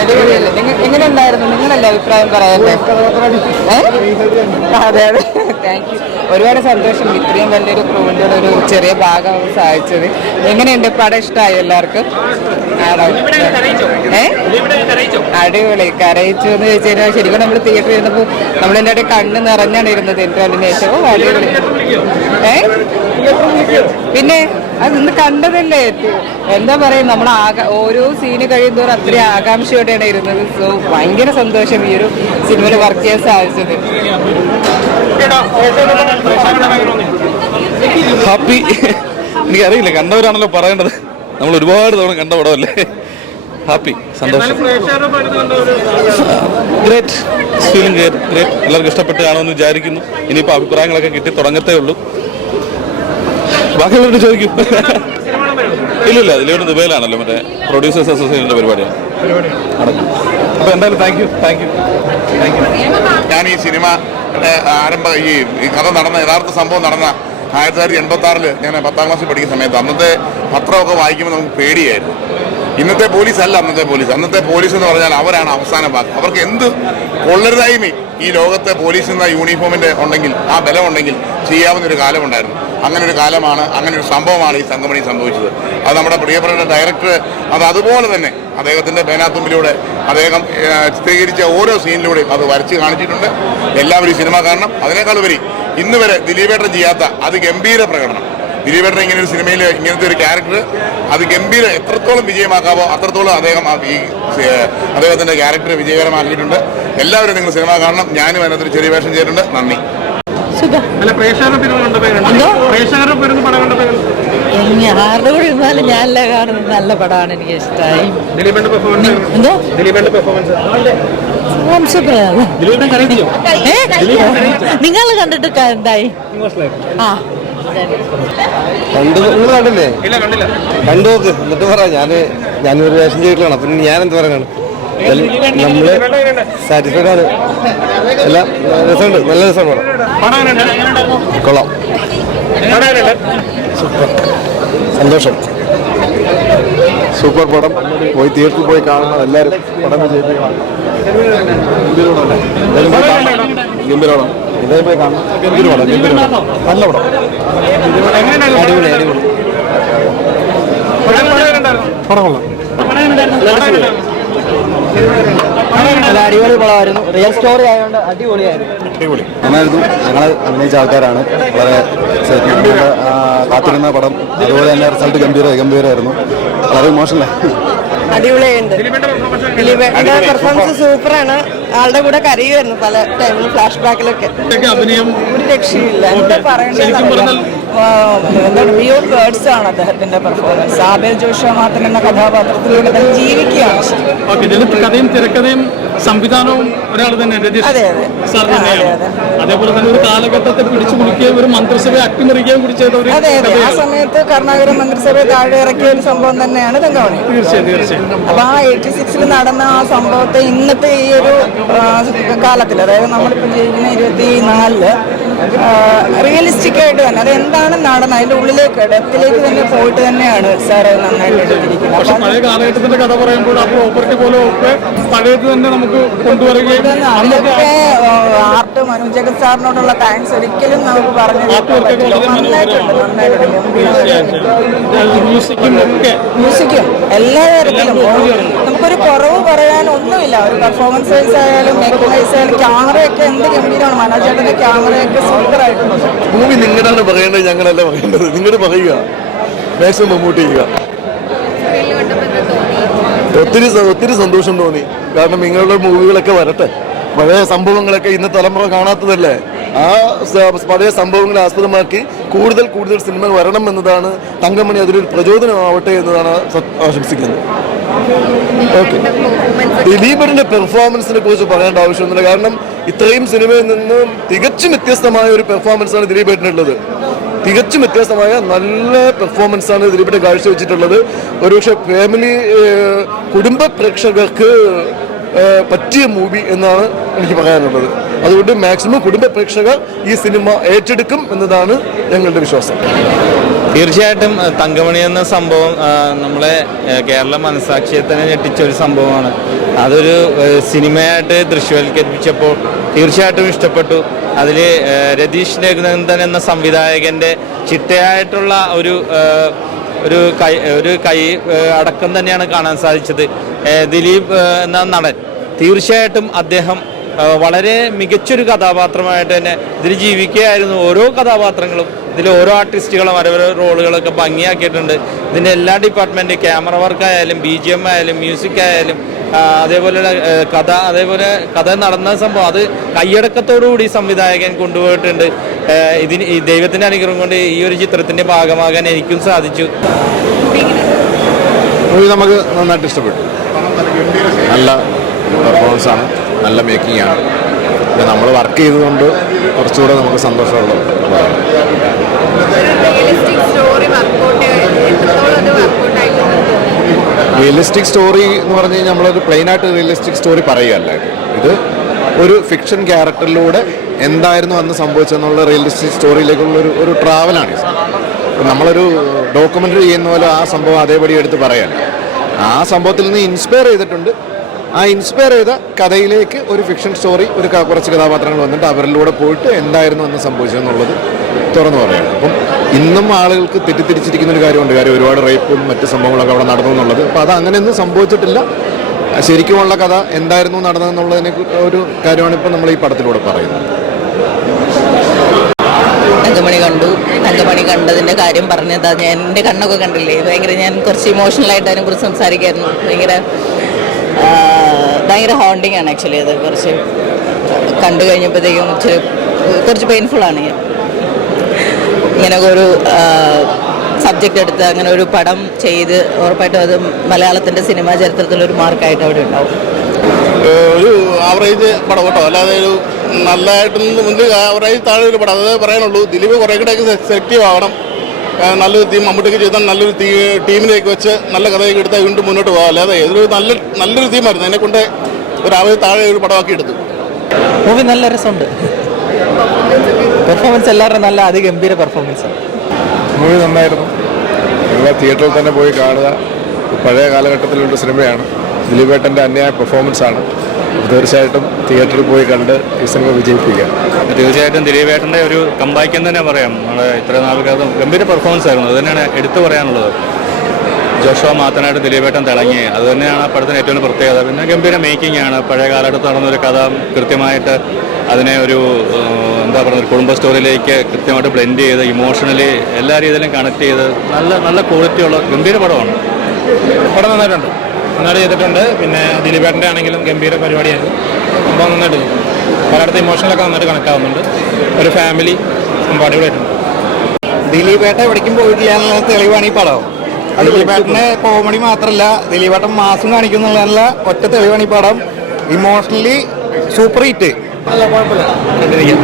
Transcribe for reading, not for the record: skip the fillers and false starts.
അടിപൊളിയല്ലേ? എങ്ങനെ ഉണ്ടായിരുന്നു? നിങ്ങളല്ലേ അഭിപ്രായം പറയണ്ടേ? അതെ അതെ, താങ്ക് യു. ഒരുപാട് സന്തോഷം ഇത്രയും വലിയൊരു ക്രൂവിൻ്റെ ഒരു ചെറിയ ഭാഗം സഹായിച്ചത്. എങ്ങനെയുണ്ട് പടം? ഇഷ്ടമായി എല്ലാവർക്കും? ആണോ? അടിപൊളി. കരയിച്ചു എന്ന് ചോദിച്ചു കഴിഞ്ഞാൽ ശരിക്കും നമ്മൾ തിയേറ്ററിൽ ഇരുന്നപ്പോൾ നമ്മളെല്ലാവരുടെ കണ്ണ് നിറഞ്ഞാണ് ഇരുന്നത്. എൻ്റെ അഭിനയിച്ചോ അടിപൊളി. പിന്നെ അത് ഇന്ന് കണ്ടതല്ലേ, എന്താ പറയുക, നമ്മൾ ഓരോ സീന് കഴിയുന്നതോറും അത്രയും ആകാംക്ഷയോടെയാണ് ഇരുന്നത്. സോ ഭയങ്കര സന്തോഷം ഈ ഒരു സിനിമയിൽ വർക്ക് ചെയ്യാൻ സാധിച്ചത്. ഹാപ്പി. എനിക്കറിയില്ല, കണ്ടവരാണല്ലോ പറയേണ്ടത്. നമ്മൾ ഒരുപാട് തവണ കണ്ട പടമല്ലേ. ഹാപ്പി, സന്തോഷം. Great, feeling great. എല്ലാവർക്കും ഇഷ്ടപ്പെട്ട് കാണുമെന്ന് വിചാരിക്കുന്നു. ഇനിയിപ്പോൾ അഭിപ്രായങ്ങളൊക്കെ കിട്ടി തുടങ്ങത്തേ ഉള്ളൂ. ബാക്കിയുള്ളവരോട് ചോദിക്കും. ഇല്ലില്ല, ഇതിലൂടെ ദുബൈയിലാണല്ലോ, മറ്റേ പ്രൊഡ്യൂസേഴ്സ് അസോസിയേഷൻ്റെ പരിപാടിയാണ് നടക്കും. അപ്പോൾ എന്തായാലും താങ്ക് യു. ഞാൻ ഈ സിനിമ ഈ കഥ നടന്ന യഥാർത്ഥ സംഭവം നടന്ന 1986 ഞാൻ 10ാം ക്ലാസ്സിൽ പഠിക്കുന്ന സമയത്ത് അന്നത്തെ പത്രമൊക്കെ വായിക്കുമ്പോൾ നമുക്ക് പേടിയായിരുന്നു. ഇന്നത്തെ പോലീസ് അല്ല അന്നത്തെ പോലീസ്. അന്നത്തെ പോലീസ് എന്ന് പറഞ്ഞാൽ അവരാണ് അവസാന ഭാഗം. അവർക്ക് എന്ത് കൊള്ളരുതായ്മ ഈ ലോകത്തെ പോലീസ് എന്ന യൂണിഫോമിൻ്റെ ഉണ്ടെങ്കിൽ, ആ ബലമുണ്ടെങ്കിൽ ചെയ്യാവുന്നൊരു കാലമുണ്ടായിരുന്നു. അങ്ങനെ ഒരു കാലമാണ്, അങ്ങനെ ഒരു സംഭവമാണ് ഈ തങ്കമണി സംഭവിച്ചത്. അത് നമ്മുടെ പ്രിയപ്പെട്ട ഡയറക്ടർ അത് അതുപോലെ തന്നെ അദ്ദേഹത്തിൻ്റെ പേനാത്തുമ്പിലൂടെ അദ്ദേഹം ചിത്രീകരിച്ച ഓരോ സീനിലൂടെയും അത് വരച്ച് കാണിച്ചിട്ടുണ്ട്. എല്ലാവരും ഈ സിനിമ കാണണം. അതിനേക്കാളുപരി ഇന്ന് വരെ ദിലീപേട്ടൻ ചെയ്യാത്ത അതിഗംഭീര പ്രകടനം. ദിലീപേട്ടൻ ഇങ്ങനെ ഒരു സിനിമയിൽ ഇങ്ങനത്തെ ഒരു ക്യാരക്ടർ അത് എത്രത്തോളം വിജയമാക്കാവോ അത്രത്തോളം അദ്ദേഹത്തിൻ്റെ ക്യാരക്ടർ വിജയകരമാക്കിയിട്ടുണ്ട്. എല്ലാവരും നിങ്ങൾ സിനിമ കാണണം. ഞാനും അതിനകത്തൊരു ചെറിയ വേഷം ചെയ്തിട്ടുണ്ട്. നന്ദി. ആരുടെ കൂടെ ഇരുന്നാലും ഞാനല്ല കാണുന്നത്. നല്ല പടമാണ്, എനിക്ക് ഇഷ്ടമായി. നിങ്ങൾ കണ്ടിട്ട് എന്തായി? നിങ്ങൾ കണ്ടില്ലേ? കണ്ടു നോക്ക്, എന്നിട്ട് പറ. ഞാനൊരു വേഷം ചെയ്തിട്ടാണ്. അപ്പം ഞാൻ എന്ത് പറയാനാണ്? നമ്മള് സാറ്റിസ്ഫൈഡ് ആണ്. എല്ലാം രസമുണ്ട്, നല്ല രസമാണ്. കൊള്ളാം, സൂപ്പർ, സന്തോഷം. സൂപ്പർ പടം. പോയി തിയേറ്ററിൽ പോയി കാണണം എല്ലാവരും. പടം വിജയിപ്പിക്കണം. ഗംഭീരമാണ്. ഇതേ പോയി കാണണം. ഗംഭീരമാണ്, നല്ല പടം. അടിപൊളി പടം കൊള്ളാം. അടിപൊളി പടമായിരുന്നു. റിയൽ സ്റ്റോറി ആയതുകൊണ്ട് അടിപൊളിയായിരുന്നു. നന്നായിരുന്നു. ഞങ്ങൾ അഭിനയിച്ച ആൾക്കാരാണ്. വളരെ കാത്തിരുന്ന പടം. അതുപോലെ തന്നെ റിസൾട്ട് ഗംഭീരമായിരുന്നു. വളരെ ഇമോഷണലായി. അടിപൊളിയുണ്ട്. ദിലീപേട്ടൻ്റെ പെർഫോമൻസ് സൂപ്പറാണ്. ആളുടെ കൂടെ കരയുമായിരുന്നു പല ടൈമിലും, ഫ്ലാഷ് ബാക്കിലൊക്കെ. അഭിനയം ഒരു രക്ഷയില്ല. എന്താ പറയേണ്ടത്? എന്താണ്, ബിയോണ്ട് വേർഡ്സ് ആണ് അദ്ദേഹത്തിന്റെ പെർഫോമൻസ്. ആബേൽ ജോഷി മാത്രം എന്ന കഥാപാത്രത്തിലൂടെ തന്നെ ജീവിക്കുകയാണ്. കഥയും തിരക്കഥയും സംവിധാനവും ഒരാൾ തന്നെ. അതെ അതെ, അതേപോലെ തന്നെ ഒരു കാലഘട്ടത്തെ പിടിച്ചു കുടിക്കുകയും ഒരു മന്ത്രിസഭയെ അട്ടിമറിക്കുകയും കൂടി ചെയ്ത ഒരു. അതെ അതെ, ആ സമയത്ത് കർണാകര മന്ത്രിസഭയെ താഴെ ഇറക്കിയ ഒരു സംഭവം തന്നെയാണ് തങ്കമണി. തീർച്ചയായും. അപ്പൊ ആ 86 നടന്ന ആ സംഭവത്തെ ഇന്നത്തെ ഈ ഒരു കാലത്തിൽ, അതായത് നമ്മളിപ്പോൾ ജീവിക്കുന്ന 24 റിയലിസ്റ്റിക് ആയിട്ട് തന്നെ അതെന്താണ് നടന്നത് അതിന്റെ ഉള്ളിലേക്ക് ഡെപ്തിലേക്ക് തന്നെ പോയിട്ട് തന്നെയാണ് സാർ നന്നായിട്ട് എടുത്തിരിക്കുന്നത്. പക്ഷെ പഴയ കാലഘട്ടത്തിന്റെ കഥ പറയുമ്പോൾ ആ പ്രോപ്പർട്ടി പോലെ ഒക്കെ പഴയത് തന്നെ നമുക്ക് കൊണ്ടുവരികയും അതിലൊക്കെ ആർട്ട് മനോജ് ജഗത് സാറിനോടുള്ള താങ്ക്സ് ഒരിക്കലും നമുക്ക് പറഞ്ഞു മ്യൂസിക്കും എല്ലാ തരത്തിലും നമുക്കൊരു കുറവ് പറയാൻ ഒന്നുമില്ല. ഒരു പെർഫോമൻസ് വൈസ് ആയാലും മേക്കിംഗ് വൈസ് ആയാലും ക്യാമറയൊക്കെ എന്ത് ഗംഭീരമാണ്. മനോജ് ചേട്ടന്റെ ക്യാമറയൊക്കെ സൂപ്പറായിട്ടുണ്ട്. മൂവി നിങ്ങളാണ് പറയേണ്ടത്, ഞങ്ങളല്ല പറയേണ്ടത്. നിങ്ങൾ പറയുക, മാക്സിമം പ്രൊമോട്ട് ചെയ്യുക. ഒത്തിരി സന്തോഷം തോന്നി. കാരണം നിങ്ങളുടെ മൂവികളൊക്കെ വരട്ടെ. പഴയ സംഭവങ്ങളൊക്കെ ഇന്ന് തലമുറ കാണാത്തതല്ലേ. ആ പഴയ സംഭവങ്ങളെ ആസ്പദമാക്കി കൂടുതൽ സിനിമ വരണം എന്നതാണ്. തങ്കമണി അതിലൊരു പ്രചോദനമാവട്ടെ എന്നതാണ് ആശംസിക്കുന്നത്. ഓക്കെ. ദിലീപന്റെ പെർഫോമൻസിനെ കുറിച്ച് പറയേണ്ട ആവശ്യമൊന്നുമില്ല. കാരണം ഇത്രയും സിനിമയിൽ നിന്ന് തികച്ചും വ്യത്യസ്തമായ ഒരു പെർഫോമൻസാണ് ദിലീപേട്ടനുള്ളത്. തികച്ചും വ്യത്യസ്തമായ നല്ല പെർഫോമൻസാണ് ദിലീപേട്ടൻ കാഴ്ചവെച്ചിട്ടുള്ളത്. ഒരുപക്ഷെ ഫാമിലി കുടുംബ പ്രേക്ഷകർക്ക് പറ്റിയ മൂവി എന്നാണ് എനിക്ക് പറയാനുള്ളത്. അതുകൊണ്ട് മാക്സിമം കുടുംബ പ്രേക്ഷകർ ഈ സിനിമ ഏറ്റെടുക്കും എന്നതാണ് ഞങ്ങളുടെ വിശ്വാസം. തീർച്ചയായിട്ടും തങ്കമണി എന്ന സംഭവം നമ്മളെ കേരള മനസ്സാക്ഷിയെ തന്നെ ഞെട്ടിച്ച ഒരു സംഭവമാണ്. അതൊരു സിനിമയായിട്ട് ദൃശ്യവൽക്കരിച്ചപ്പോൾ തീർച്ചയായിട്ടും ഇഷ്ടപ്പെട്ടു. അതിൽ രതീഷ് രഘുനന്ദൻ എന്ന സംവിധായകൻ്റെ ചിട്ടയായിട്ടുള്ള ഒരു കൈ അടക്കം തന്നെയാണ് കാണാൻ സാധിച്ചത്. ദിലീപ് എന്ന നടൻ തീർച്ചയായിട്ടും അദ്ദേഹം വളരെ മികച്ചൊരു കഥാപാത്രമായിട്ട് തന്നെ ഇതിൽ ജീവിക്കുകയായിരുന്നു. ഓരോ കഥാപാത്രങ്ങളും ഇതിൽ ഓരോ ആർട്ടിസ്റ്റുകളും അവരവരെ റോളുകളൊക്കെ ഭംഗിയാക്കിയിട്ടുണ്ട്. ഇതിൻ്റെ എല്ലാ ഡിപ്പാർട്ട്മെൻറ്റ് ക്യാമറ വർക്കായാലും BGM ആയാലും മ്യൂസിക് ആയാലും അതേപോലെയുള്ള അതേപോലെ കഥ നടന്ന സംഭവം അത് കൈയടക്കത്തോടുകൂടി സംവിധായകൻ കൊണ്ടുപോയിട്ടുണ്ട്. ഈ ദൈവത്തിൻ്റെ അനുഗ്രഹം കൊണ്ട് ഈ ഒരു ചിത്രത്തിൻ്റെ ഭാഗമാകാൻ എനിക്കും സാധിച്ചു. നമുക്ക് നന്നായിട്ട് ഇഷ്ടപ്പെട്ടു. നല്ല പെർഫോമൻസ് ആണ്, നല്ല മേക്കിംഗ് ആണ്. പിന്നെ നമ്മൾ വർക്ക് ചെയ്തുകൊണ്ട് കുറച്ചുകൂടെ നമുക്ക് സന്തോഷമുള്ളത്. റിയലിസ്റ്റിക് സ്റ്റോറി എന്ന് പറഞ്ഞു കഴിഞ്ഞാൽ നമ്മളൊരു പ്ലെയിനായിട്ട് റിയലിസ്റ്റിക് സ്റ്റോറി പറയുകയല്ല. ഇത് ഒരു ഫിക്ഷൻ ക്യാരക്ടറിലൂടെ എന്തായിരുന്നു അന്ന് സംഭവിച്ചെന്നുള്ള റിയലിസ്റ്റിക് സ്റ്റോറിയിലേക്കുള്ള ഒരു ട്രാവലാണ്. നമ്മളൊരു ഡോക്യുമെൻ്ററി ചെയ്യുന്ന പോലെ ആ സംഭവം അതേപടി എടുത്ത് പറയാൻ ആ സംഭവത്തിൽ നിന്ന് ഇൻസ്പയർ ചെയ്തിട്ടുണ്ട്. ആ ഇൻസ്പയർ ചെയ്ത കഥയിലേക്ക് ഒരു ഫിക്ഷൻ സ്റ്റോറി കുറച്ച് കഥാപാത്രങ്ങൾ വന്നിട്ട് അവരിലൂടെ പോയിട്ട് എന്തായിരുന്നു അന്ന് സംഭവിച്ചതെന്നുള്ളത് തുറന്നു പറയുന്നത്. അപ്പം ഇന്നും ആളുകൾക്ക് തെറ്റിദ്ധരിച്ചിരിക്കുന്ന ഒരു കാര്യമുണ്ട്. കാര്യം ഒരുപാട് റേപ്പും മറ്റ് സംഭവങ്ങളൊക്കെ അവിടെ നടന്നു എന്നുള്ളത്. അപ്പോൾ അത് അങ്ങനെയൊന്നും സംഭവിച്ചിട്ടില്ല. ശരിക്കുമുള്ള കഥ എന്തായിരുന്നു നടന്നതെന്നുള്ളതിനെ ഒരു കാര്യമാണ് ഇപ്പോൾ നമ്മൾ ഈ പടത്തിലൂടെ പറയുന്നത്. തങ്കമണി കണ്ടതിൻ്റെ കാര്യം പറഞ്ഞതാ. ഞാൻ എൻ്റെ കണ്ണൊക്കെ കണ്ടില്ലേ, ഭയങ്കര ഞാൻ കുറച്ച് ഇമോഷണലായിട്ട് അതിനെക്കുറിച്ച് സംസാരിക്കായിരുന്നു. ഭയങ്കര ഹോണ്ടിങ് ആണ് ആക്ച്വലി. അത് കുറച്ച് കണ്ടു കഴിഞ്ഞപ്പോഴത്തേക്കും കുറച്ച് പെയിൻഫുള്ളാണ്. ഇങ്ങനെയൊക്കെ ഒരു സബ്ജക്റ്റ് എടുത്ത് അങ്ങനെ ഒരു പടം ചെയ്ത് ഉറപ്പായിട്ടും അത് മലയാളത്തിൻ്റെ സിനിമാ ചരിത്രത്തിലൊരു മാർക്കായിട്ട് അവിടെ ഉണ്ടാവും. ഒരു ആവറേജ് പടം കേട്ടോ, അല്ലാതെ ഒരു നല്ലതായിട്ടൊന്നും മുന്നിൽ ആവറേജ് താഴെ ഒരു പടം അതേ പറയാനുള്ളൂ. ദിലീപ് കുറേ കൂടെയൊക്കെ സെലക്റ്റീവ് ആവണം. നല്ലൊരു ടീം മമ്മൂട്ടിക്ക് ചെയ്താൽ നല്ലൊരു ടീമിലേക്ക് വെച്ച് നല്ല കഥയൊക്കെ എടുത്താൽ വീണ്ടും മുന്നോട്ട് പോകാം. അല്ലാതെ ഏതൊരു നല്ലൊരു ടീമായിരുന്നു. അതിനെക്കൊണ്ട് ഒരു ആവറേജ് താഴെ ഒരു പടമാക്കി എടുത്തു. മൂവി നല്ല രസമുണ്ട്. പെർഫോമൻസ് എല്ലാവരും നല്ല അതിഗംഭീര പെർഫോമൻസ്. മൂവി നന്നായിരുന്നു. നിങ്ങൾ തിയേറ്ററിൽ തന്നെ പോയി കാണുക. പഴയ കാലഘട്ടത്തിലുള്ള സിനിമയാണ്. ദിലീപേട്ടൻ്റെ അന്യായ പെർഫോമൻസാണ്. തീർച്ചയായിട്ടും തിയേറ്ററിൽ പോയി കണ്ട് ഈ സിനിമ വിജയിപ്പിക്കുക. തീർച്ചയായിട്ടും ദിലീപേട്ടൻ്റെ ഒരു കമ്പാക്ക് എന്ന് തന്നെ പറയാം. നമ്മുടെ ഇത്ര നാളുകാലത്ത് ഗംഭീര പെർഫോമൻസ് ആയിരുന്നു. അത് തന്നെയാണ് എടുത്തു പറയാനുള്ളത്. ജോഷുവ മാത്തനായിട്ട് ദിലീപേട്ടൻ തിളങ്ങി. അത് തന്നെയാണ് ആ പടത്തിന് ഏറ്റവും പ്രത്യേകത. പിന്നെ ഗംഭീര മേക്കിംഗ് ആണ്. പഴയ കാലഘട്ടത്ത് നടന്നൊരു കഥ കൃത്യമായിട്ട് അതിനെ ഒരു എന്താ പറയുക ഒരു കുടുംബ സ്റ്റോറിയിലേക്ക് കൃത്യമായിട്ട് ബ്ലെൻഡ് ചെയ്ത് ഇമോഷണലി എല്ലാ രീതിയിലും കണക്ട് ചെയ്ത് നല്ല ക്വാളിറ്റിയുള്ള ഗംഭീര പടമാണ്. പടം നന്നായിട്ടുണ്ട്, നന്നായിട്ട് ചെയ്തിട്ടുണ്ട്. പിന്നെ ദിലീപേട്ടൻ്റെ ആണെങ്കിലും ഗംഭീര പരിപാടിയായിരുന്നു. സംഭവം നന്നായിട്ട് പലയിടത്ത് ഇമോഷണലൊക്കെ നന്നായിട്ട് കണക്ട് ആവുന്നുണ്ട്. ഒരു ഫാമിലി സംഭവം അടിപൊളിയായിട്ടുണ്ട്. ദിലീപേട്ട എവിടേക്കും പോയിട്ടില്ല എന്നുള്ള തെളിവാണ് ഈ പടം. ദിലീപേട്ടൻ്റെ കോമഡി മാത്രമല്ല, ദിലീപേട്ടൻ മാസം കാണിക്കുന്നുള്ള ഒറ്റ തെളിവാണ് ഈ പടം. Emotionally super hit. നല്ല കുഴപ്പമില്ല, കണ്ടിരിക്കാം.